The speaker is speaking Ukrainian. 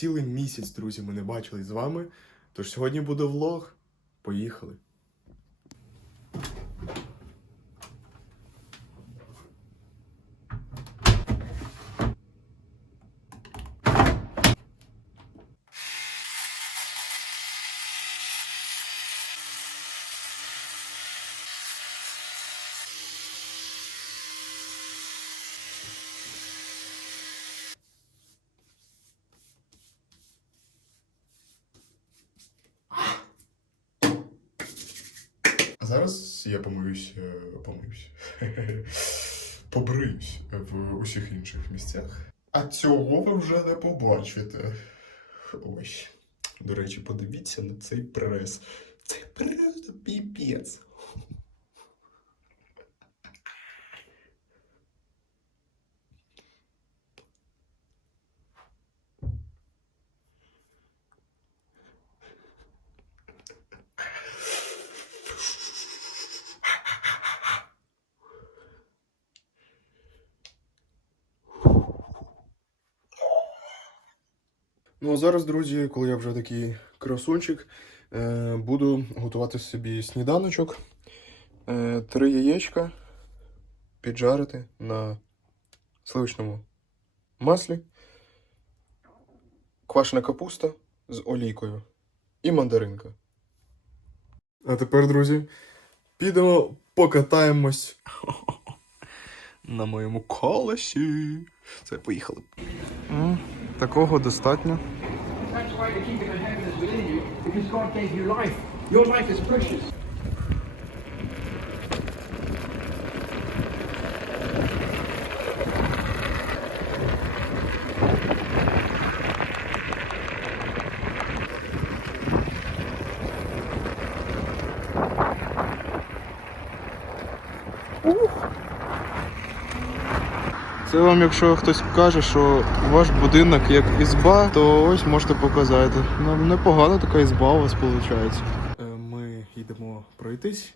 цілий місяць, друзі, ми не бачились з вами. Тож сьогодні буде влог. Поїхали. А зараз я помиюсь, е, помиюсь. Побриюсь в усіх інших місцях. А цього ви вже не побачите. Ось. До речі, подивіться на цей прес. Це просто піпець. Ну а зараз, друзі, коли я вже такий красунчик, е, буду готувати собі сніданочок. Е, три яєчка піджарити на сливочному маслі, квашена капуста з олійкою і мандаринка. А тепер, друзі, підемо покатаємось на моєму колесі. Це поїхали. Такого достатньо. That's це вам, якщо хтось каже, що ваш будинок як ізба, то ось можете показати. Ну, непогана така ізба у вас виходить. Е, ми йдемо пройтись.